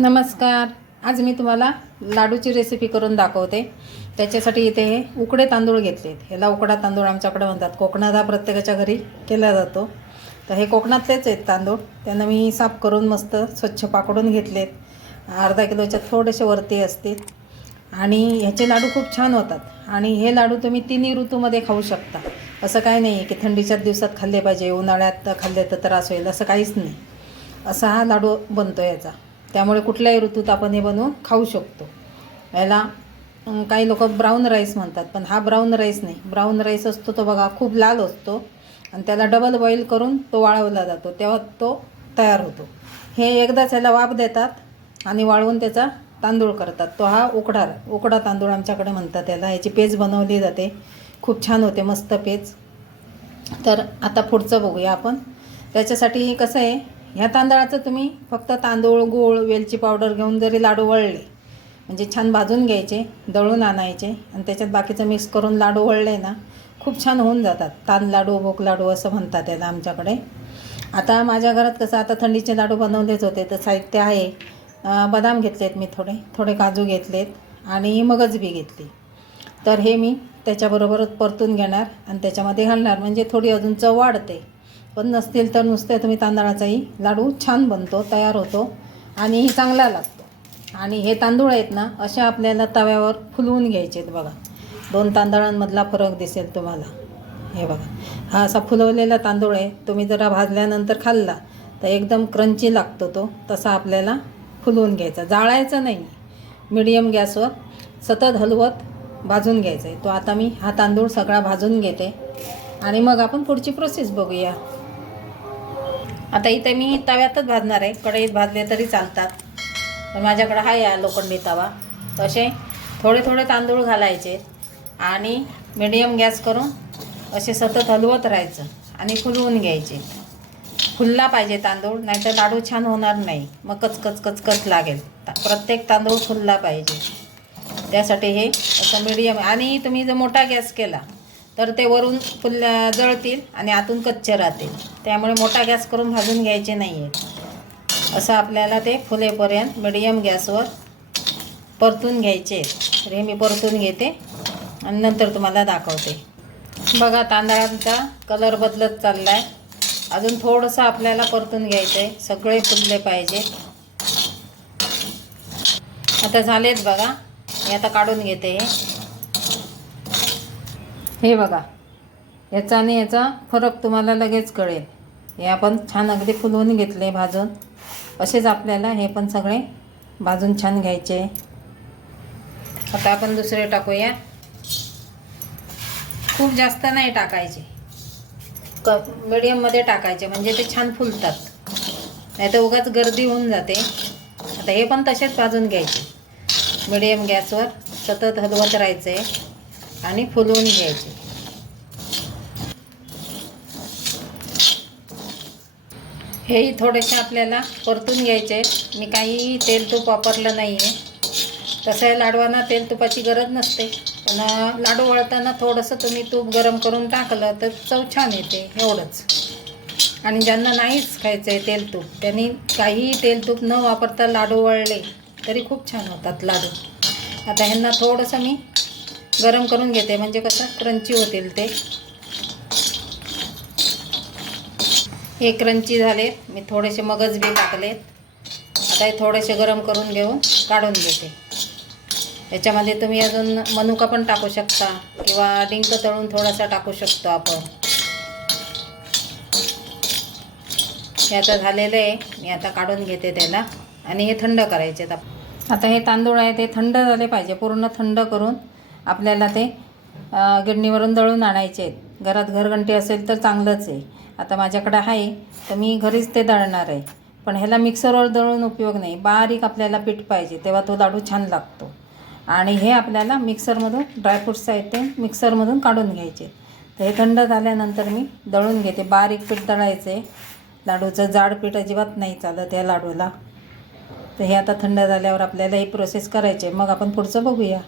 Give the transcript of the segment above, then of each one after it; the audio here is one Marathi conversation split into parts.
नमस्कार. आज मी तुम्हाला लाडूची रेसिपी करून दाखवते. त्याच्यासाठी इथे हे उकडे तांदूळ घेतलेत. ह्याला उकडा तांदूळ आमच्याकडे म्हणतात. कोकणात हा प्रत्येकाच्या घरी केला जातो. तर हे कोकणातलेच आहेत तांदूळ. त्यांना मी साफ करून मस्त स्वच्छ पाकडून घेतलेत. अर्धा किलोच्या थोडेसे वरती असतील आणि ह्याचे लाडू खूप छान होतात. आणि हे लाडू तुम्ही तिन्ही ऋतूमध्ये खाऊ शकता. असं काही नाही आहे की थंडीच्या दिवसात खाल्ले पाहिजे, उन्हाळ्यात खाल्ले तर त्रास होईल, असं काहीच नाही. असा हा लाडू बनतो याचा. त्यामुळे कुठल्याही ऋतूत आपण हे बनवून खाऊ शकतो. याला काही लोक ब्राऊन राईस म्हणतात, पण हा ब्राऊन राईस नाही. ब्राऊन राईस असतो तो बघा खूप लाल असतो आणि त्याला डबल बॉईल करून तो वाळवला जातो, तेव्हा तो तयार होतो. हे एकदाच याला वाफ देतात आणि वाळवून त्याचा तांदूळ करतात. तो हा उकडा तांदूळ आमच्याकडे म्हणतात याला. याची पेज बनवली जाते, खूप छान होते, मस्त पेज. तर आता पुढचं बघूया आपण. त्याच्यासाठी कसं आहे, ह्या तांदळाचं तुम्ही फक्त तांदूळ, गूळ, वेलची पावडर घेऊन जरी लाडू वळले, म्हणजे छान भाजून घ्यायचे, दळून आणायचे आणि त्याच्यात बाकीचं मिक्स करून लाडू वळले ना, खूप छान होऊन जातात. तांद लाडू, भोक लाडू असं म्हणतात याला आमच्याकडे. आता माझ्या घरात कसं आता थंडीचे लाडू बनवलेच होते, तर साहित्य आहे. बदाम घेतलेत मी, थोडे काजू घेतलेत आणि मगज बी घेतली. तर हे मी त्याच्याबरोबरच परतून घेणार आणि त्याच्यामध्ये घालणार, म्हणजे थोडी अजून चव वाढते. पण नसतील तर नुसते तुम्ही तांदळाचाही लाडू छान बनतो, तयार होतो आणि चांगला लागतो. आणि हे तांदूळ आहेत ना, अशा आपल्याला तव्यावर फुलवून घ्यायचे आहेत बघा. 2 तांदळांमधला फरक दिसेल तुम्हाला. हे बघा, हा असा फुलवलेला तांदूळ आहे. तुम्ही जरा भाजल्यानंतर खाल्ला तर एकदम क्रंची लागतो तो. तसा आपल्याला फुलवून घ्यायचा, जाळायचं नाही. मीडियम गॅसवर सतत हलवत भाजून घ्यायचा आहे तो. आता मी हा तांदूळ सगळा भाजून घेते आणि मग आपण पुढची प्रोसेस बघूया. आता इथे मी तव्यातच भाजणार आहे, कढईत भाजले तरी चालतात. तर माझ्याकडे हा या लोखंडी तवा. तसे थोडे थोडे तांदूळ घालायचे आणि मीडियम गॅस करून असे सतत हलवत राहायचं आणि फुलवून घ्यायचे. फुलला पाहिजे तांदूळ, नाहीतर लाडू छान होणार नाही, मग कचकच लागेल. प्रत्येक तांदूळ फुलला पाहिजे. त्यासाठी हे असं मीडियम. आणि तुम्ही जर मोठा गॅस केला तर ते वरून जळतील आणि आतून कच्चे राहतील. त्यामुळे मोठा गॅस करून भाजून घ्यायचे नाही आहे. असं आपल्याला ते फुलेपर्यंत मीडियम गॅसवर परतून घ्यायचे. तर हे मी परतून घेते आणि नंतर तुम्हाला दाखवते. बघा, तांदळांचा कलर बदलत चालला आहे. अजून थोडंसं आपल्याला परतून घ्यायचं आहे, सगळे फुलले पाहिजे. आता झालेत बघा. मी आता काढून घेते. हे बघा, याचा आणि याचा फरक तुम्हाला लगेच कळेल. हे आपण छान अगदी फुलवून घेतले भाजून. असेच आपल्याला हे पण सगळे भाजून छान घ्यायचे. आता आपण दुसरे टाकूया. खूप जास्त नाही टाकायचे, मीडियममध्ये टाकायचे, म्हणजे ते छान फुलतात. नाही तर उगाच गर्दी होऊन जाते. आता हे पण तसेच भाजून घ्यायचे. मीडियम गॅसवर सतत हलवत राहायचे आणि फुलवून घ्यायचे. हेही थोडेसे आपल्याला परतून घ्यायचे. मी काही तेल तूप वापरलं नाही आहे. तसं लाडवांना तेल तुपाची गरज नसते, पण लाडू वळताना थोडंसं तुम्ही तूप गरम करून टाकलं तर चव छान येते, एवढंच. आणि ज्यांना नाहीच खायचं आहे तेल तूप, त्यांनी काही तेल तूप न वापरता लाडू वळले तरी खूप छान होतात लाडू. आता ह्यांना थोडंसं मी गरम करून घेते, म्हणजे कसं क्रंची होतील ते. हे क्रंची झाले. मी थोडेसे मगज बी टाकलेत. आता हे थोडेसे गरम करून घेऊन काढून घेते. याच्यामध्ये तुम्ही अजून मनुका पण टाकू शकता किंवा डिंक तळून थोडासा टाकू शकतो आपण. हे आता झालेलं आहे. मी आता काढून घेते त्याला आणि हे थंड करायचे. आता हे तांदूळ आहे ते थंड झाले पाहिजे. पूर्ण थंड करून आपल्याला ते गिरणीवरून दळून आणायचे आहेत. घरात घरघंटी असेल तर चांगलंच आहे. आता माझ्याकडे आहे तर मी घरीच ते दळणार आहे. पण ह्याला मिक्सरवर दळून उपयोग नाही, बारीक आपल्याला पीठ पाहिजे, तेव्हा तो लाडू छान लागतो. आणि हे आपल्याला मिक्सरमधून ड्रायफ्रूट्स आहेत ते मिक्सरमधून काढून घ्यायचे. तर हे थंड झाल्यानंतर मी दळून घेते. बारीक पीठ दळायचे. लाडूचं जाड पीठ अजिबात नाही चालत या लाडूला. तर हे आता थंड झाल्यावर आपल्याला ही प्रोसेस करायची. मग आपण पुढचं बघूया.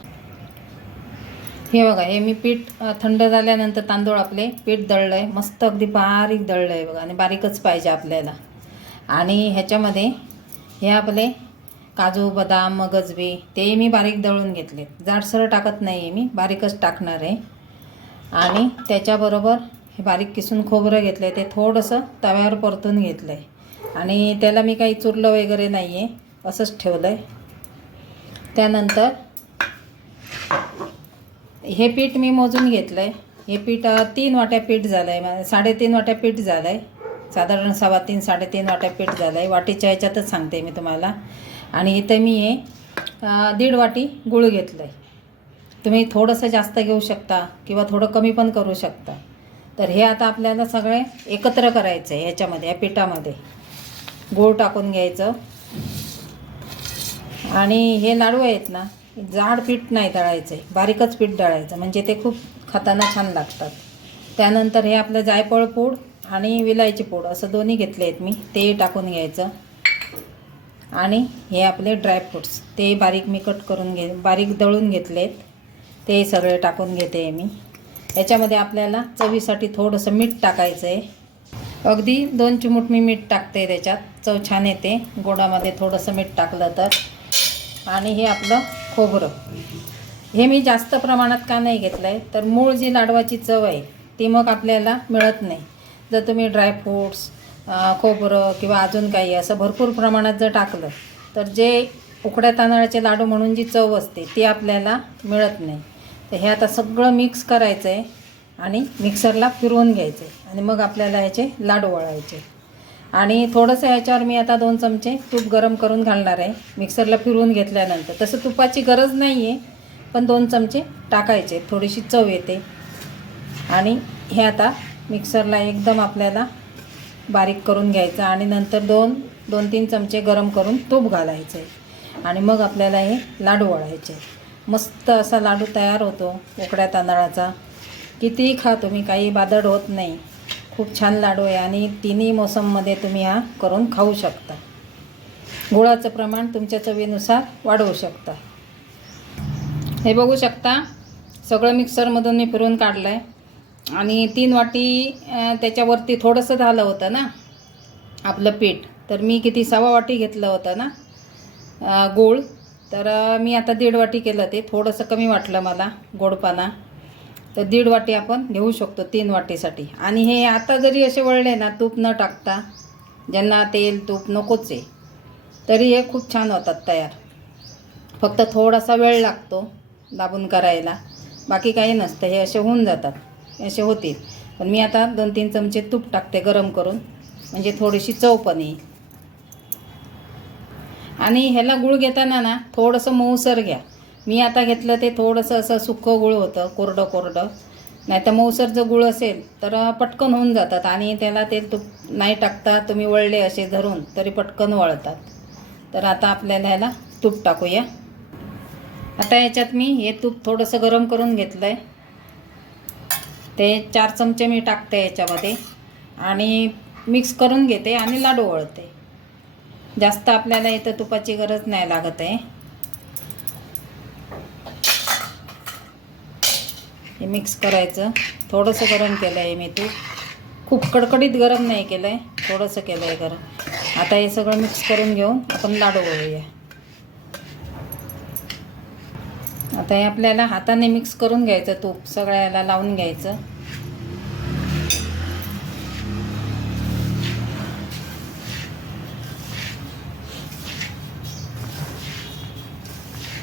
हे बघा, हे मी पीठ थंड झाल्यानंतर तांदूळ आपले पीठ दळलं आहे, मस्त अगदी बारीक दळलं आहे बघा. आणि बारीकच पाहिजे आपल्याला. आणि ह्याच्यामध्ये हे आपले काजू बदाम मगज बी ते मी बारीक दळून घेतले. जाडसर टाकत नाही आहे, मी बारीकच टाकणार आहे. आणि त्याच्याबरोबर हे बारीक किसून खोबरं घेतलं आहे, ते थोडंसं तव्यावर परतून घेतलं आहे. आणि त्याला मी काही चुरलं वगैरे नाही आहे, असंच ठेवलं आहे. त्यानंतर हे पीठ मी मोजून घेतलं आहे. हे पीठ 3 वाट्या पीठ झालं आहे, 3.5 वाट्या पीठ झालं आहे. साधारण 3.25 3.5 वाट्या पीठ झालं आहे. वाटीच्या ह्याच्यातच सांगते मी तुम्हाला. आणि इथे मी हे 1.5 वाटी गूळ घेतलं आहे. तुम्ही थोडंसं जास्त घेऊ शकता किंवा थोडं कमी पण करू शकता. तर हे आता आपल्याला सगळे एकत्र करायचं आहे. याच्यामध्ये या पिठामध्ये गूळ टाकून घ्यायचं. आणि हे लाडू आहेत ना, जाड पीठ नाही दळायचं आहे, बारीकच पीठ दळायचं, म्हणजे ते खूप खाताना छान लागतात. त्यानंतर हे आपलं जायफळ पूड आणि विलायची पूड असं दोन्ही घेतले आहेत मी, ते टाकून घ्यायचं. आणि हे आपले ड्रायफ्रूट्स ते बारीक मी कट करून बारीक दळून घेतलेत, ते सगळे टाकून घेते मी. याच्यामध्ये आपल्याला चवीसाठी थोडंसं मीठ टाकायचं आहे. अगदी 2 चिमूट मी मीठ टाकते, त्याच्यात चव छान येते गोडामध्ये थोडंसं मीठ टाकलं तर. आणि हे आपलं खोबरं, हे मी जास्त प्रमाणात का नाही घेतलं आहे, तर मूळ जी लाडवाची चव आहे ती मग आपल्याला मिळत नाही. जर तुम्ही ड्रायफ्रूट्स खोबरं किंवा अजून काही असं भरपूर प्रमाणात जर टाकलं तर जे उकड्या तांदळाचे लाडू म्हणून जी चव असते ती आपल्याला मिळत नाही. तर हे आता सगळं मिक्स करायचं आहे आणि मिक्सरला फिरवून घ्यायचं आहे. आणि मग आपल्याला ह्याचे लाडू वळायचे. आणि थोडंसं ह्याच्यावर मी आता 2 चमचे तूप गरम करून घालणार आहे मिक्सरला फिरवून घेतल्यानंतर. तसं तुपाची गरज नाही आहे, पण 2 चमचे टाकायचे, थोडीशी चव येते. आणि हे आता मिक्सरला एकदम आपल्याला बारीक करून घ्यायचं. आणि नंतर 2-3 चमचे गरम करून तूप घालायचं आहे. आणि मग आपल्याला हे लाडू वळायचे. मस्त असा लाडू तयार होतो उकड्या तांदळाचा. कितीही खा तुम्ही, काही बादड होत नाही. खूप छान लाडू आहे आणि तिन्ही मोसममध्ये तुम्ही हा करून खाऊ शकता. गुळाचं प्रमाण तुमच्या चवीनुसार वाढवू शकता. हे बघू शकता, सगळं मिक्सरमधून मी फिरून काढलं आहे. आणि 3 वाटी त्याच्यावरती थोडंसं झालं होतं ना आपलं पीठ, तर मी किती 1.25 वाटी घेतलं होतं ना गूळ, तर मी आता 1.5 वाटी केलं. ते थोडंसं कमी वाटलं मला गोडपाना, तर 1.5 वाटी आपण घेऊ शकतो 3 वाटीसाठी. आणि हे आता जरी असे वळले ना तूप न टाकता, ज्यांना तेल तूप नकोच आहे, तरी हे खूप छान होतात तयार. फक्त थोडासा वेळ लागतो दाबून करायला, बाकी काही नसतं. हे असे होऊन जातात, असे होतील. पण मी आता 2-3 चमचे तूप टाकते गरम करून, म्हणजे थोडीशी चव पण येईल. आणि ह्याला गूळ घेताना ना थोडंसं मऊसर घ्या. मी आता घेतलं ते थोडंसं असं सुकं गूळ होतं, कोरडं. नाही तर मऊसर जर गूळ असेल तर पटकन होऊन जातात. आणि त्याला ते तूप नाही टाकता तुम्ही वळले असे धरून तरी पटकन वळतात. तर आता आपल्याला ह्याला तूप टाकूया. आता याच्यात मी हे तूप थोडंसं गरम करून घेतलं आहे, ते 4 चमचे मी टाकते याच्यामध्ये. आणि मिक्स करून घेते आणि लाडू वळते. जास्त आपल्याला इथं तुपाची गरज नाही लागत आहे. हे मिक्स करायचं. थोडंसं गरम केलं आहे मी तूप, खूप कडकडीत गरम नाही केलं आहे, थोडंसं केलं आहे गरम. आता हे सगळं मिक्स करून घेऊन आपण लाडू वळूया. आता हे आपल्याला हाताने मिक्स करून घ्यायचं, तूप सगळ्याला लावून घ्यायचं.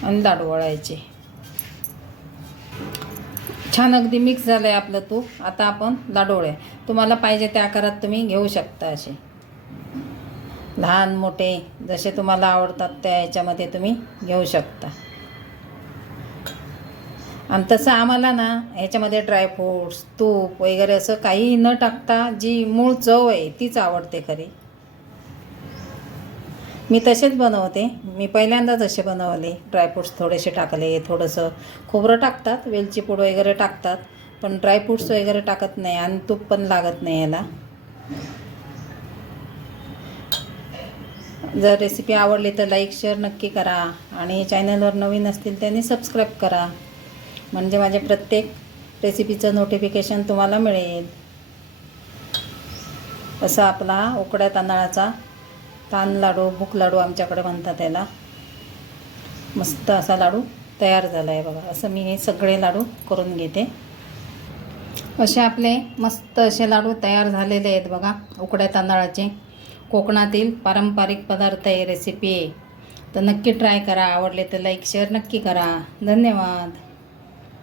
आणि लाडू वळायचे. छान अगदी मिक्स झालं आहे आपलं तूप. आता आपण लाडू वळूया. तुम्हाला पाहिजे त्या आकारात तुम्ही घेऊ शकता, असे लहान मोठे जसे तुम्हाला आवडतात त्या ह्याच्यामध्ये तुम्ही घेऊ शकता. आणि तसं आम्हाला ना ह्याच्यामध्ये ड्रायफ्रूट्स तूप वगैरे असं काही न टाकता जी मूळ चव आहे तीच आवडते खरी. मी तसेच बनवते. मी पहिल्यांदाच असे बनवले. ड्रायफ्रूट्स थोडेसे टाकले, थोडंसं खोबरं टाकतात, वेलची पूड वगैरे टाकतात, पण ड्रायफ्रूट्स वगैरे टाकत नाही. आणि तूप पण लागत नाही याला. जर रेसिपी आवडली तर लाईक शेअर नक्की करा. आणि चॅनलवर नवीन असतील त्यांनी सबस्क्राईब करा, म्हणजे माझ्या प्रत्येक रेसिपीचं नोटिफिकेशन तुम्हाला मिळेल. असा आपला उकड्या तांदळाचा तांद लाडू, भूक लाडू आमच्याकडे म्हणतात त्याला, मस्त असा लाडू तयार झाला आहे बघा. असं मी हे सगळे लाडू करून घेते. असे आपले मस्त असे लाडू तयार झालेले आहेत बघा, उकड्या तांदळाचे. कोकणातील पारंपरिक पदार्थ आहे, रेसिपी आहे. तर नक्की ट्राय करा. आवडले तर लाईक शेअर नक्की करा. धन्यवाद.